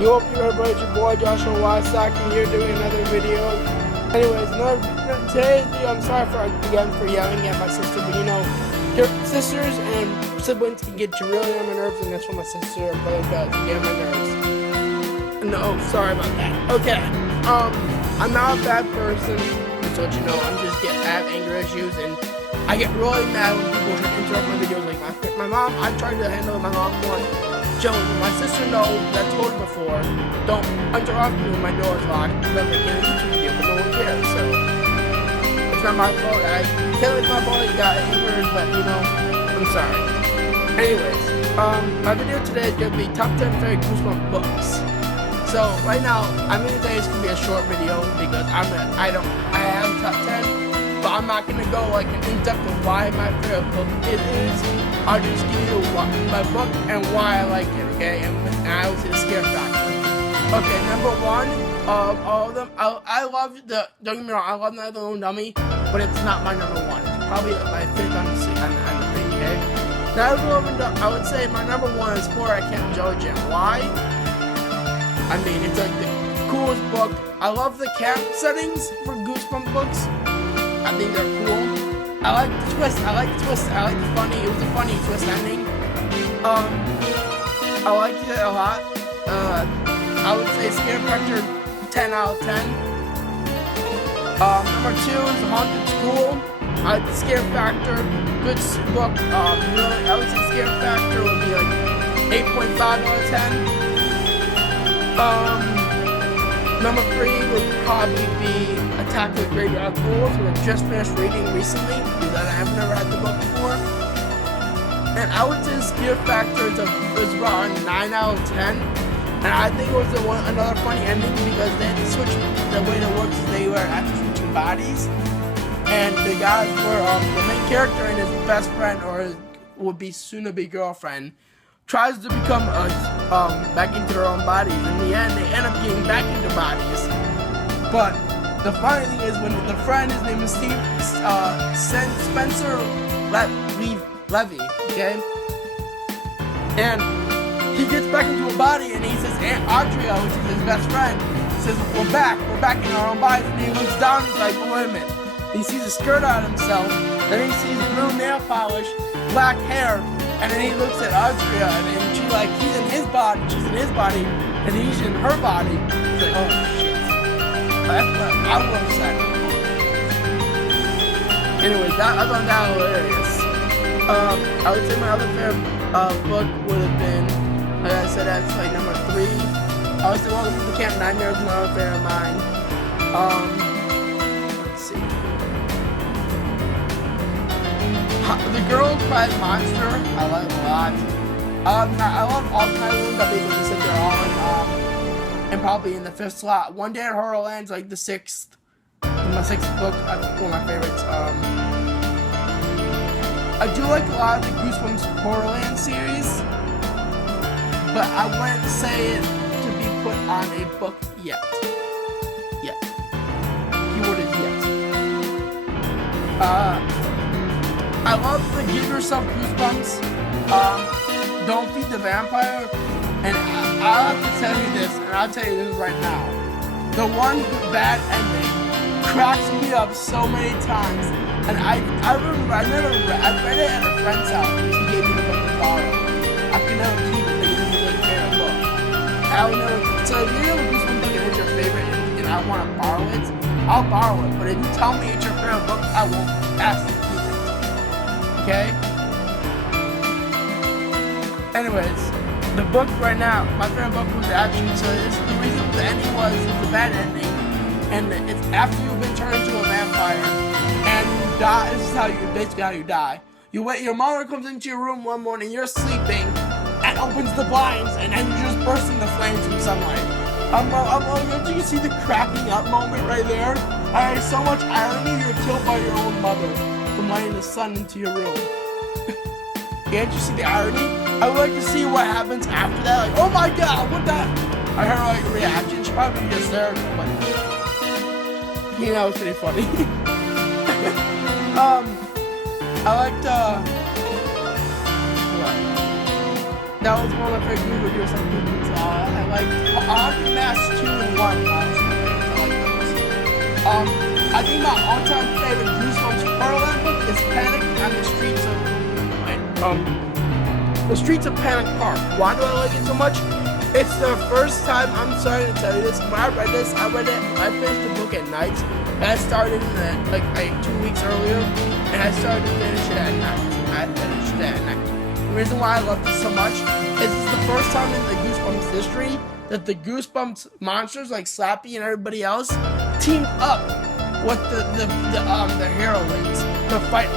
You up here, everybody? It's your boy Joshua Wysocki here doing another video. Anyways, today's video, I'm sorry for yelling at my sister, but you know, your sisters and siblings can get you really on my nerves, and that's what my sister and brother does, get on my nerves. No, sorry about that. Okay, I'm not a bad person, just to let you know. I have anger issues, and I get really mad when people try to interrupt my videos. Like my mom, I tried to handle my mom one. Joe, my sister knows that I told her before, don't interrupt me when my door is locked, because I can't YouTube video, but no one cares, so it's not my fault. I feel like my boy got injured, but you know, I'm sorry. Anyways, my video today is gonna be top 10 favorite Goosebumps books. So right now, I'm gonna say it's gonna be a short video because I have top 10, but I'm not gonna go like in depth of why my favorite book it is. I'll just give you my book and why I like it, okay? And I will say the scare factor. Okay, number one of all of them, I love don't get me wrong, I love Night of the Lone Dummy, but it's not my number one. It's probably my fifth on the thing, okay? Night of the Lone Dummy, I would say my number one is Horror at Camp Jelly Jam. Why? I mean, it's like the coolest book. I love the camp settings for Goosebumps books. I think they're cool. I like the twist. I like the funny. It was a funny twist ending. I liked it a lot. I would say scare factor 10 out of 10. Number two is Haunted School. I like the scare factor. Good book. Really, I would say scare factor would be like 8.5 out of 10. Number three would probably be Attack of the Graveyard Ghouls, which I just finished reading recently, because I have never had the book before. And I would say the scare factor is around 9 out of 10. And I think it was another funny ending because they had to switch, the way that works is they were actually switching bodies. And the guys were, the main character and his best friend, or his would-be soon-to-be girlfriend, tries to become back into their own bodies. In the end, they end up getting back into bodies. But the funny thing is, when the friend, his name is Spencer Levy, okay? And he gets back into a body, and he says, Aunt Audrey, which is his best friend, says, we're back in our own bodies. And he looks down, and he's like, wait a minute. He sees a skirt on himself, then he sees blue nail polish, black hair, and then he looks at Audrey, and he's in his body, she's in his body, and he's in her body. He's like, oh shit. That's what I was upset. Anyways, I found that hilarious. I would say my other favorite book would have been, like I said, that's like number three. I would say Welcome to the Camp Nightmare is another favorite of mine. Let's see. The Girl Who Cried Monster, I like a lot. I love all kinds of them because they said they're all in, and probably in the fifth slot. One Day at Horrorland's like the sixth. My sixth book, one of my favorites. I do like a lot of the Goosebumps Horrorland series, but I wouldn't say it to be put on a book yet. Yet. Keyword is yet. I love the Give Yourself Goosebumps. Don't Feed the Vampire. And I'll have to tell you this, and I'll tell you this right now. The one bad ending cracks me up so many times. And I read it at a friend's house. He gave me the book to borrow. I could never keep it because it was a favorite book. I would never. So if you know Goosebumps book and it's your favorite, and I want to borrow it, I'll borrow it. But if you tell me it's your favorite book, I won't ask you to keep it. Okay? Anyways, the book right now, my favorite book was actually, so the reason the ending was a bad ending, and it's after you've been turned into a vampire, and you die. This is basically how you die. Your mother comes into your room one morning, you're sleeping, and opens the blinds, and then you just burst into flames from sunlight. You can see the cracking up moment right there. There's so much irony. You're killed by your own mother from letting the sun into your room. Can't you see the irony? I would like to see what happens after that. Like, oh my god, what that? I heard like a reaction. She probably be hysterical, but you know, it's pretty funny. I liked what? That was one of my favorite videos on YouTube. like Haunted Mask 2 and 1. Honestly, I like those. I think my all-time favorite Goosebumps Horrorland book is Panic on the Streets of Panic Park. Why do I like it so much? It's the first time, I'm sorry to tell you this, when I read this, I finished the book at night. And I started like 2 weeks earlier, and I started to finish it at night. The reason why I love this so much is this is the first time in the Goosebumps history that the Goosebumps monsters like Slappy and everybody else teamed up with the heroines to fight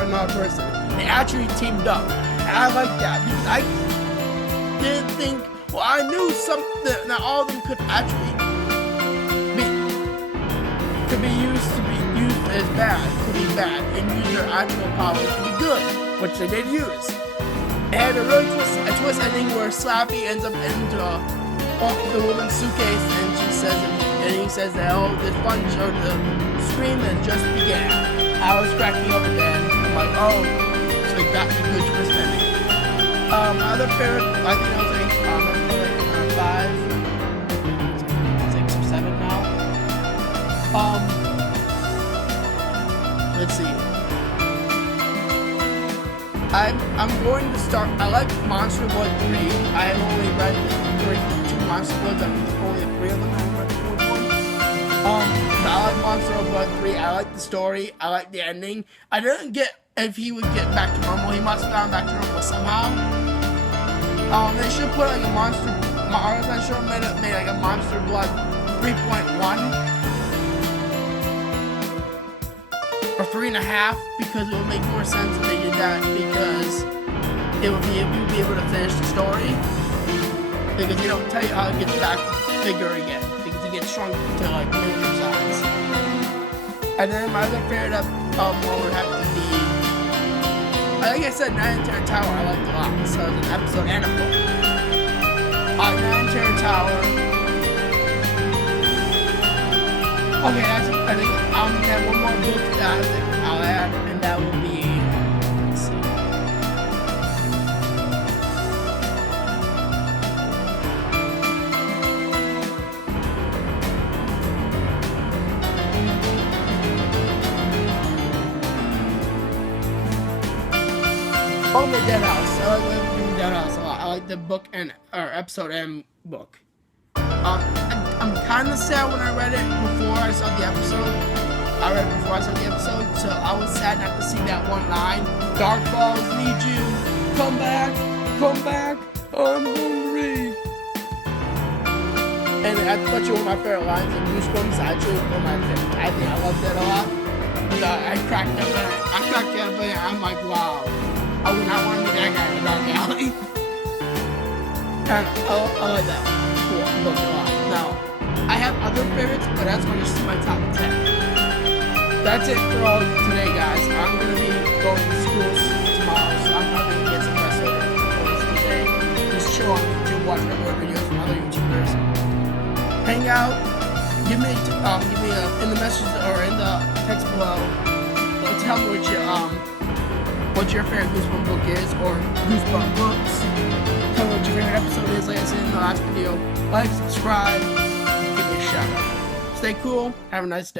another person. They actually teamed up, and I like that because I didn't think. Well, I knew that all of them could actually be used as bad, to be bad, and use their actual powers to be good, which they did use. It had a really twist ending where Slappy ends up into the woman's suitcase, and he says that the scream has just began. I was cracking up again. I'm like, oh, so they got the good twist ending. My other favorite, I think I was like 5, 6 or 7 now. Let's see. I'm going to start. I like Monster Blood 3. I have only read the 2 Monster Bloods. I've only 3 of them. I haven't read the 4th one. But I like Monster Blood 3. I like the story. I like the ending. I didn't get if he would get back to normal. He must have gone back to normal somehow. They should put like a Monster. I should have made like a Monster Blood 3.1. Or 3.5, because it would make more sense if they did that, because you would be able to finish the story, because they don't tell you how it gets back bigger again, because it gets shrunk to like miniature size. And then my other favorite one would have to be, like I said, Night in Terror Tower I liked a lot, so it's an episode and a book. Night in Terror Tower. Okay, I think I'll have one more book that I'll add, and that will be, let's see. Oh, the Dead House. I like the Dead House a lot. I like the book or episode and book. I'm kind of sad when I read it before I saw the episode. So I was sad not to see that one line. Dark balls need you. Come back, I'm hungry. And that's actually one of my favorite lines in Goosebumps. Actually, one of my favorite. I think I loved that a lot. I cracked up and I'm like, wow. I would not want to be that guy in the dark alley. And I like that book a lot. Now, I have other favorites, but that's going to just my top 10. That's it for all today, guys. I'm going to be going to school tomorrow, so I'm probably going to get some rest later for this day. Just chill on YouTube, watch regular videos from other YouTubers. Hang out. Give me in the messages or in the text below. Tell me what your favorite Goosebump book is, or Goosebump books. Tell me what your favorite episode is, like I said in the last video. Like, subscribe, give me a shout out. Stay cool, have a nice day.